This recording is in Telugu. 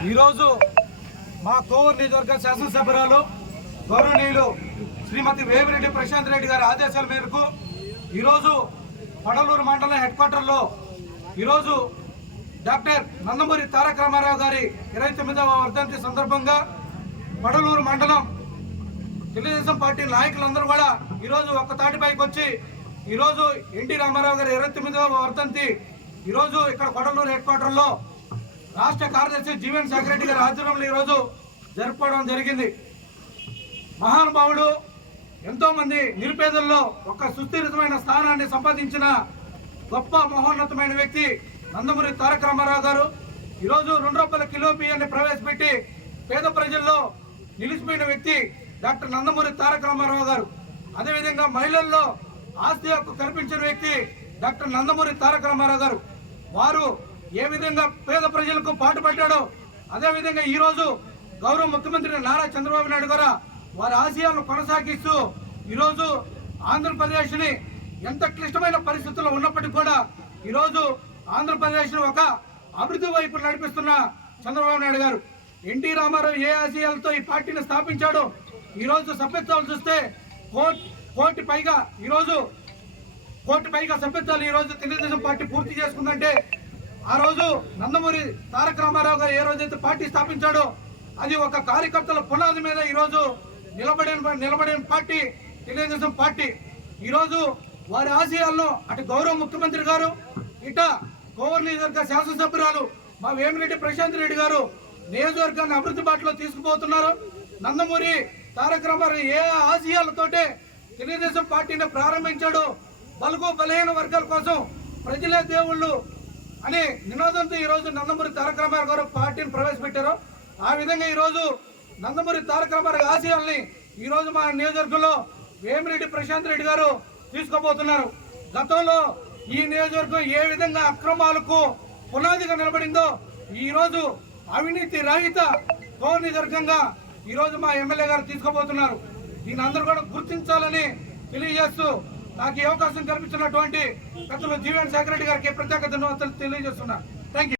ఈరోజు మా కోవూరు నియోజకవర్గ శాసనసభ్యురాలు గౌరవనీయులు శ్రీమతి వేమిరెడ్డి ప్రశాంత్ రెడ్డి గారి ఆదేశాల మేరకు ఈరోజు పడలూరు మండలం హెడ్ క్వార్టర్లో ఈరోజు డాక్టర్ నందమూరి తారక రామారావు గారి ఇరవై తొమ్మిదవ వర్ధంతి సందర్భంగా పడలూరు మండలం తెలుగుదేశం పార్టీ నాయకులందరూ కూడా ఈరోజు ఒక్క తాటిపైకి వచ్చి ఈరోజు ఎన్టీ రామారావు గారి ఇరవై తొమ్మిదవ వర్ధంతి ఈరోజు ఇక్కడ కొడలూరు హెడ్ క్వార్టర్లో రాష్ట్ర కార్యదర్శి జీవన్ సెక్రటరీ గారి ఆధ్వర్యంలో ఈరోజు జరుపుకోవడం జరిగింది. మహానుభావుడు ఎంతో మంది నిరుపేదల్లో ఒక సుస్థిరమైన స్థానాన్ని సంపాదించిన గొప్ప మహోన్నతమైన వ్యక్తి నందమూరి తారక రామారావు గారు. ఈరోజు రెండు రూపాయల కిలో బియ్యాన్ని ప్రవేశపెట్టి పేద ప్రజల్లో నిలిచిపోయిన వ్యక్తి డాక్టర్ నందమూరి తారక రామారావు గారు. అదేవిధంగా మహిళల్లో ఆస్తి హక్కు కల్పించిన వ్యక్తి డాక్టర్ నందమూరి తారక రామారావు గారు. వారు ఏ విధంగా పేద ప్రజలకు పాటుపడ్డాడో అదేవిధంగా ఈరోజు గౌరవ ముఖ్యమంత్రి నారా చంద్రబాబు నాయుడు గారు వారి ఆశయాలను కొనసాగిస్తూ ఈరోజు ఆంధ్రప్రదేశ్ని ఎంత క్లిష్టమైన పరిస్థితుల్లో ఉన్నప్పటికీ కూడా ఈరోజు ఆంధ్రప్రదేశ్ను ఒక అభివృద్ధి వైపు నడిపిస్తున్న చంద్రబాబు నాయుడు గారు. ఎన్టీ రామారావు ఏ ఆశయాలతో ఈ పార్టీని స్థాపించాడో ఈరోజు సభ్యత్వాలు చూస్తే కోటి కోటి పైగా ఈరోజు కోటి పైగా సభ్యత్వాలు ఈరోజు తెలుగుదేశం పార్టీ పూర్తి చేసుకుందంటే ఆ రోజు నందమూరి తారక రామారావు గారు ఏ రోజైతే పార్టీ స్థాపించాడో అది ఒక కార్యకర్తల పునాది మీద ఈరోజు నిలబడే నిలబడిన నిలబడిన పార్టీ తెలుగుదేశం పార్టీ. ఈరోజు వారి ఆశయాలను అటు గౌరవ ముఖ్యమంత్రి గారు ఇట కోవూరు నియోజకవర్గ శాసనసభ్యురాలు మా వేమిరెడ్డి ప్రశాంత్ రెడ్డి గారు నియోజకవర్గాన్ని అభివృద్ధి బాటలో తీసుకుపోతున్నారు. నందమూరి తారక రామారావు ఏ ఆశయాలతోటే తెలుగుదేశం పార్టీని ప్రారంభించాడు బలుగు బలహీన వర్గాల కోసం ప్రజలే దేవుళ్ళు అనే నినాదంతో ఈరోజు నందమూరి తారక రామారావు గారు పార్టీని ప్రవేశపెట్టారు. ఆ విధంగా ఈరోజు నందమూరి తారక రామారావు ఆశయాల్ని ఈరోజు మా నియోజకవర్గంలో వేమిరెడ్డి ప్రశాంత్ రెడ్డి గారు తీసుకోబోతున్నారు గతంలో ఈ నియోజకవర్గం ఏ విధంగా అక్రమాలకు పునాదిగా నిలబడిందో ఈరోజు అవినీతి రహిత పౌర నియోజకవర్గంగా ఈ రోజు మా ఎమ్మెల్యే గారు తీసుకోబోతున్నారు దీని అందరూ కూడా గుర్తించాలని తెలియజేస్తూ నాకు ఈ అవకాశం కల్పించినటువంటి గతంలో జీవన్ శేఖర్ రెడ్డి గారికి ప్రత్యేక ధన్యవాదాలు తెలియజేస్తున్నా. Thank you